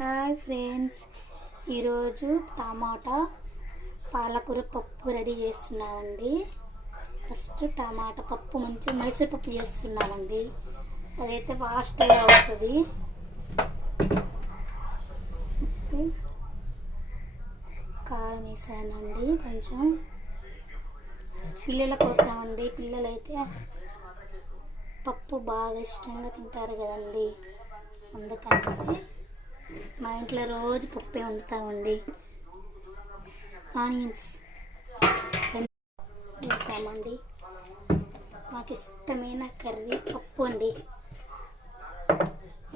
Hi friends, ఈరోజు టమాటా పాలకూర పప్పు రెడీ చేస్తున్నామండి. ఫస్ట్ టమాటా పప్పు మంచిగా మైసూర్ పప్పు చేస్తున్నామండి. అదైతే ఫాస్ట్గా అవుతుంది. కారం వేసానండి కొంచెం, పిల్లల కోసం అండి. పిల్లలైతే పప్పు బాగా ఇష్టంగా తింటారు కదండి, అందుకనేసి మా ఇంట్లో రోజు పప్పే వండుతామండి. ఆనియన్స్ వేసామండి. మాకు ఇష్టమైన కర్రీ పప్పు అండి.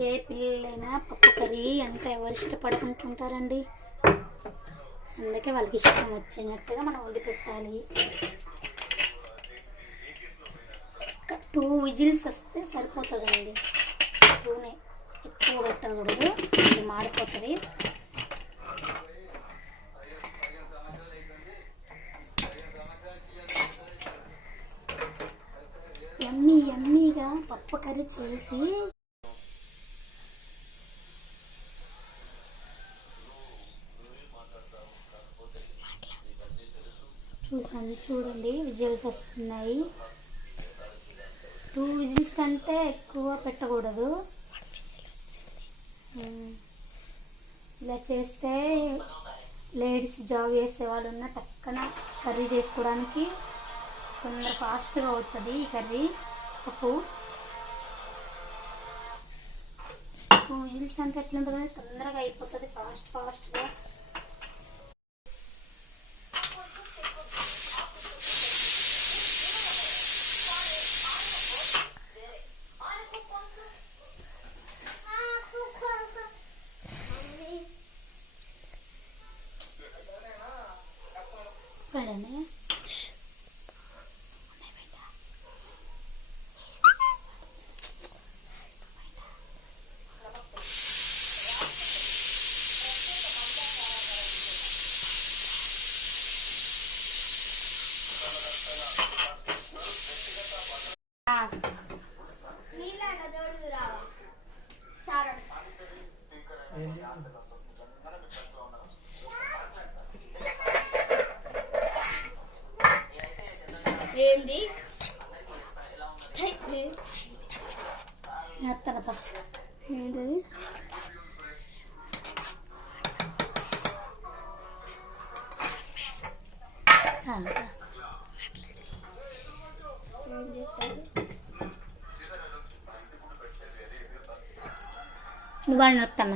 ఏ పిల్లలైనా పప్పు కర్రీ అంటే ఎవరు ఇష్టపడుకుంటుంటారండి. అందుకే వాళ్ళకి ఇష్టం వచ్చినట్టుగా మనం వండి పెట్టాలి. 2 విజిల్స్ వస్తే సరిపోతుందండి. 2నే, ఎక్కువ పెట్టకూడదు, ఇది మాడిపోతుంది. యమ్మీగా పప్పు కర్రీ చేసి చూడండి, విజిల్స్ వస్తున్నాయి. 2 విజిల్స్ కంటే ఎక్కువ పెట్టకూడదు. ఇలా చేస్తే లేడీస్ జాబ్ చేసే వాళ్ళు ఉన్న పక్కన కర్రీ చేసుకోవడానికి కొంచెం ఫాస్ట్గా అవుతుంది. ఈ కర్రీ పప్పు 2 విజిల్స్ అంటే ఎట్లుంటుంది, తొందరగా అయిపోతుంది, ఫాస్ట్గా. పడనే ఏంది నత్తనపా ఏంది నువ్వు నత్తన్న